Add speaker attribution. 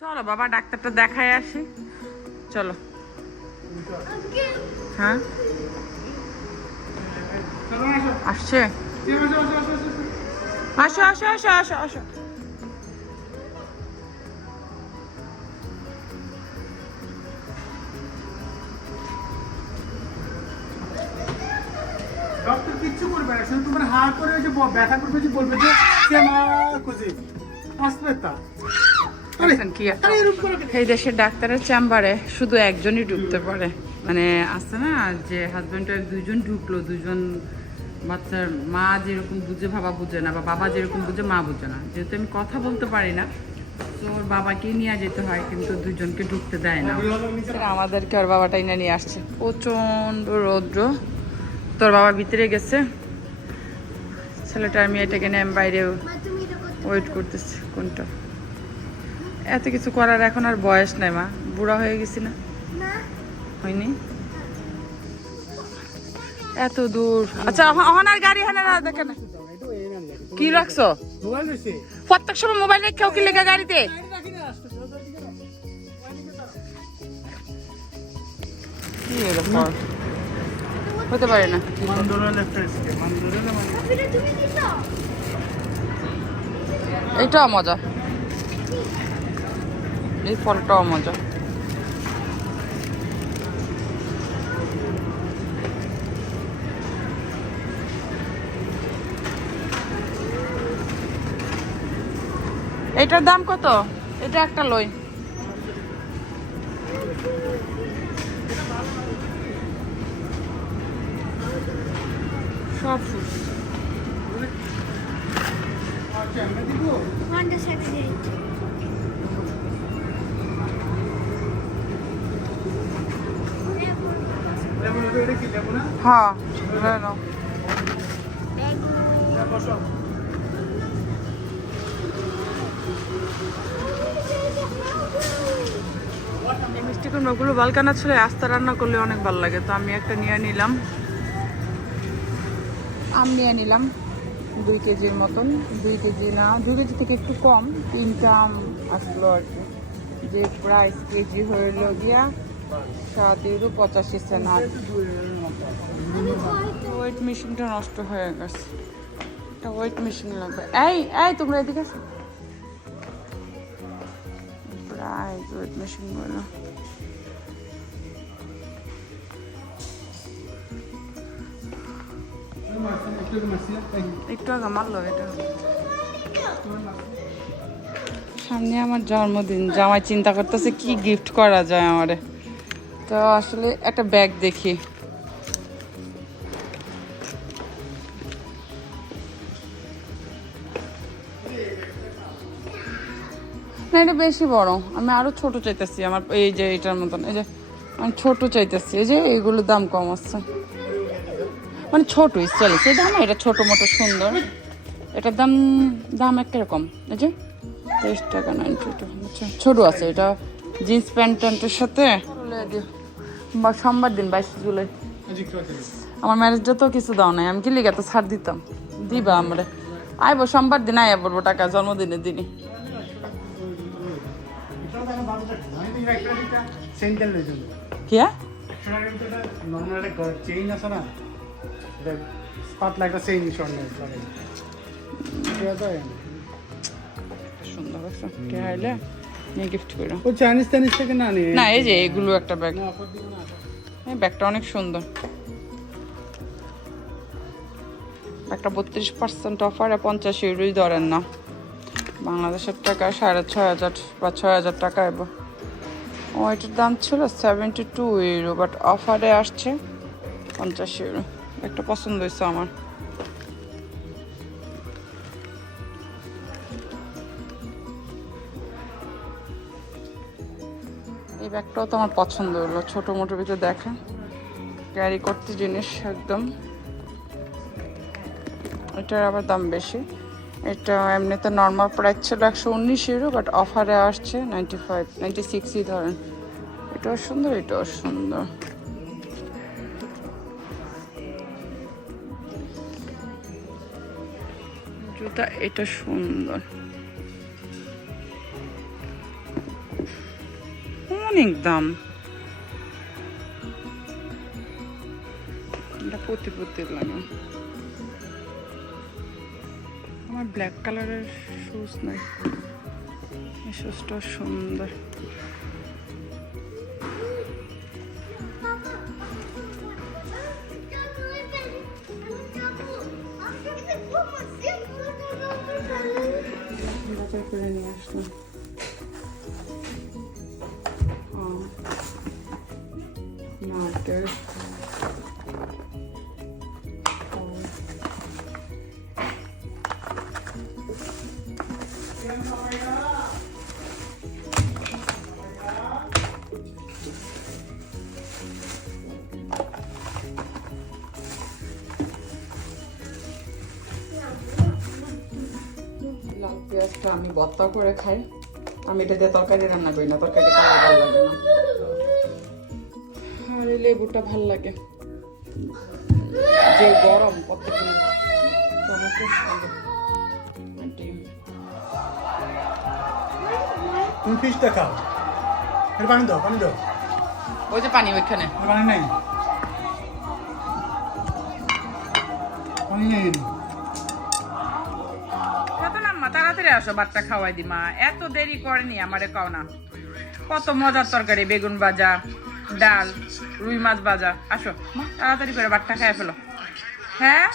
Speaker 1: চলো বাবা ডাক্তারটা দেখায় আসি। চলো। হ্যাঁ? আসছে? আসো আসো আসো আসো আসো।
Speaker 2: ডক্টর কিচ্ছু করবে না, শুধু তোমার হা করে ব্যথা করবে বলবে যে আসবে তা।
Speaker 1: এই দেশের ডাক্তারের চেম্বারে শুধু একজনই ঢুকতে পারে। মানে আছে না যে হাজব্যান্ড দুইজন ঢুকলো দুজন বাচ্চার মা যেরকম বুঝে বাবা বুঝে না বা বাবা যেরকম বুঝে মা বুঝে না। যেহেতু আমি কথা বলতে পারি না তো ওর বাবাকেই নিয়ে যেতে হয় কিন্তু দুজনকে ঢুকতে দেয় না। আমাদেরকে ওর বাবাটাই না নিয়ে আসছে। প্রচণ্ড রৌদ্র। তোর বাবা ভিতরে গেছে? ছেলেটা আর মেয়েটাকে নিয়ে আমি বাইরে ওয়েট করতেছি কোনটা? এত কিছু করার এখন আর বয়স নাই মা। বুড়া হয়ে গেছি না। হয়নি? এত দূর। আচ্ছা আর গাড়ি হানা না দেখেন কি রাখছো? প্রত্যেক সময় মোবাইল রেখেও কি লেখা গাড়িতে? কি হতে পারে না।
Speaker 2: না মানে
Speaker 1: এইটাও মজা। এই ফলটাও মজা। এটার দাম কত? এটা একটা লই। সব fruits। হ্যাঁ মিষ্টি কুমড়োগুলো বালকানা ছিল আস্তে রান্না করলে অনেক ভালো লাগে। তো আমি একটা নিয়ে নিলাম। আম নিয়ে নিলাম, দুই কেজির মতন, দুই কেজি না, দুই কেজি থেকে একটু কম, তিনটা আম আসলো আর কি। যে প্রাইস কেজি হইল গিয়া সাত ইউরো পঁচাশি সেন্ট ওয়েট মেশিনটা নষ্ট হয়ে গেছে। একটা ওয়েট মেশিন লাগবে। এই এই, তোমরা এদিকে ওয়েট মেশিন একটু আগে মারলো এটা। সামনে আমার জন্মদিন, জামাই চিন্তা করতেছে কি গিফট করা যায় আমারে। তো আসলে একটা ব্যাগ দেখি। না, এটা বেশি বড়। আমি আরও ছোট চাইতেছি, আমার এই যে এটার মতন। এই যে, আমি ছোট চাইতেছি, এই যে এইগুলোর দাম কম আছে। মানে ছোট চলেছে দাম এটা ছোট মোটো সুন্দর। এটার দাম দাম একটা রকম এই যে, তেইশ টাকা নাইনটি টু আচ্ছা ছোট আছে, এটা জিন্স প্যান্ট প্যান্টের সাথে। বা সোমবার দিন, বাইশ জুলাই। আমার ম্যারেজটা তো কিছু দাও নাই, আমি কি লিগে তো ছাড় দিতাম? দিবা আমরা। আইবো, সোমবার দিন আইয়া পড়ব টাকা, জন্মদিনের দিনই।
Speaker 2: সেন্টার লই যাব
Speaker 1: কি হ্যাঁ? সুন্দর নিয়ে গিফট করো।
Speaker 2: ও চাইনিজ টাইনিজ থেকে না নিয়ে?
Speaker 1: না এই যে এগুলো একটা ব্যাগ এই ব্যাগটা অনেক সুন্দর। একটা বত্রিশ পার্সেন্ট অফার পঞ্চাশ ইউরোই ধরেন না। বাংলাদেশের টাকা সাড়ে ছয় হাজার বা ছয় হাজার টাকা এবার ও এটার দাম ছিল সেভেন্টি টু ইউরো বাট অফারে আসছে পঞ্চাশ ইউরো একটা পছন্দ হয়েছে আমার। ব্যাগটাও তো আমার পছন্দ হলো। ছোটো মোটো ভিতরে দেখেন। ক্যারি করতে জিনিস একদম। এটার আবার দাম বেশি। এটা এমনিতে নর্মাল প্রাইস ছিল একশো উনিশ ইউরো বাট অফারে আসছে নাইনটি ফাইভ নাইনটি সিক্সই ধরেন। এটাও সুন্দর এটাও সুন্দর। জুতা, এটা সুন্দর। অনেক দাম এটা পতি পতি লাগে। আমার ব্ল্যাক কালারের শুজ নাই। এই শুজটা সুন্দর। করে নিয়ে আসলাম। লাল পেঁয়াজটা আমি ভর্তা করে খাই। আমি এটা দিয়ে তরকারি রান্না করি না তরকারি ভালো লাগে না। লেবুটা ভালো লাগে। যে গরম কত কি টমেটোর সঙ্গে ডিম।
Speaker 2: তুমি ফিশটা খাও। এর পানি দাও পানি দাও।
Speaker 1: ওই যে পানি ওইখানে।
Speaker 2: পানি নেই। পানি নেই
Speaker 1: তাড়াতাড়ি আসো বাচ্চা খাওয়াই দি মা। এত দেরি করেনি আমারে কাও না। কত মজার তরকারি বেগুন ভাজা। ডাল রুই মাছ ভাজা। আসো তাড়াতাড়ি করে বাচ্চা খেয়ে ফেলো। হ্যাঁ?